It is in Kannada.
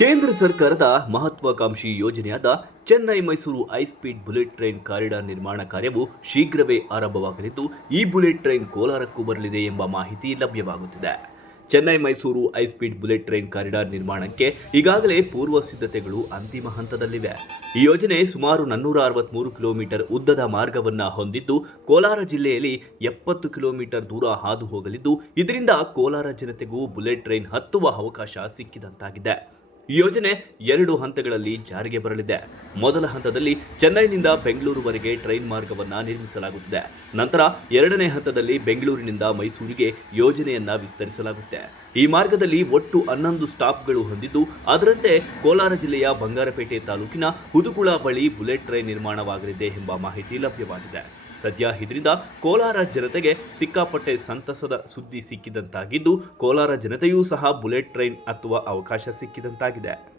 ಕೇಂದ್ರ ಸರ್ಕಾರದ ಮಹತ್ವಾಕಾಂಕ್ಷಿ ಯೋಜನೆಯಾದ Chennai Mysuru high speed bullet train corridor ನಿರ್ಮಾಣ ಕಾರ್ಯವು ಶೀಘ್ರವೇ ಆರಂಭವಾಗಲಿದ್ದು, ಈ ಬುಲೆಟ್ ಟ್ರೈನ್ ಕೋಲಾರಕ್ಕೂ ಬರಲಿದೆ ಎಂಬ ಮಾಹಿತಿ ಲಭ್ಯವಾಗುತ್ತಿದೆ. Chennai Mysuru high speed bullet train corridor ನಿರ್ಮಾಣಕ್ಕೆ ಈಗಾಗಲೇ ಪೂರ್ವ ಸಿದ್ಧತೆಗಳು ಅಂತಿಮ ಹಂತದಲ್ಲಿವೆ. ಈ ಯೋಜನೆ ಸುಮಾರು ನಾನ್ನೂರ ಅರವತ್ಮೂರು ಕಿಲೋಮೀಟರ್ ಉದ್ದದ ಮಾರ್ಗವನ್ನು ಹೊಂದಿದ್ದು, ಕೋಲಾರ ಜಿಲ್ಲೆಯಲ್ಲಿ ಎಪ್ಪತ್ತು ಕಿಲೋಮೀಟರ್ ದೂರ ಹಾದು ಹೋಗಲಿದ್ದು, ಇದರಿಂದ ಕೋಲಾರ ಜನತೆಗೂ ಬುಲೆಟ್ ಟ್ರೈನ್ ಹತ್ತುವ ಅವಕಾಶ ಸಿಕ್ಕಿದಂತಾಗಿದೆ. ಯೋಜನೆ ಎರಡು ಹಂತಗಳಲ್ಲಿ ಜಾರಿಗೆ ಬರಲಿದೆ. ಮೊದಲ ಹಂತದಲ್ಲಿ ಚೆನ್ನೈನಿಂದ ಬೆಂಗಳೂರುವರೆಗೆ ಟ್ರೈನ್ ಮಾರ್ಗವನ್ನು ನಿರ್ಮಿಸಲಾಗುತ್ತಿದೆ. ನಂತರ ಎರಡನೇ ಹಂತದಲ್ಲಿ ಬೆಂಗಳೂರಿನಿಂದ ಮೈಸೂರಿಗೆ ಯೋಜನೆಯನ್ನ ವಿಸ್ತರಿಸಲಾಗುತ್ತೆ. ಈ ಮಾರ್ಗದಲ್ಲಿ ಒಟ್ಟು ಹನ್ನೊಂದು ಸ್ಟಾಪ್ಗಳು ಹೊಂದಿದ್ದು, ಅದರಂತೆ ಕೋಲಾರ ಜಿಲ್ಲೆಯ ಬಂಗಾರಪೇಟೆ ತಾಲೂಕಿನ ಹುದುಕುಳ ಬಳಿ ಬುಲೆಟ್ ಟ್ರೈನ್ ನಿರ್ಮಾಣವಾಗಲಿದೆ ಎಂಬ ಮಾಹಿತಿ ಲಭ್ಯವಾಗಿದೆ. ಸದ್ಯ ಇದರಿಂದ ಕೋಲಾರ ಜನತೆಗೆ ಸಿಕ್ಕಾಪಟ್ಟೆ ಸಂತಸದ ಸುದ್ದಿ ಸಿಕ್ಕಿದಂತಾಗಿದ್ದು, ಕೋಲಾರ ಜನತೆಯೂ ಸಹ ಬುಲೆಟ್ ಟ್ರೈನ್ ಹತ್ತುವ ಅವಕಾಶ ಸಿಕ್ಕಿದಂತಾಗಿದೆ.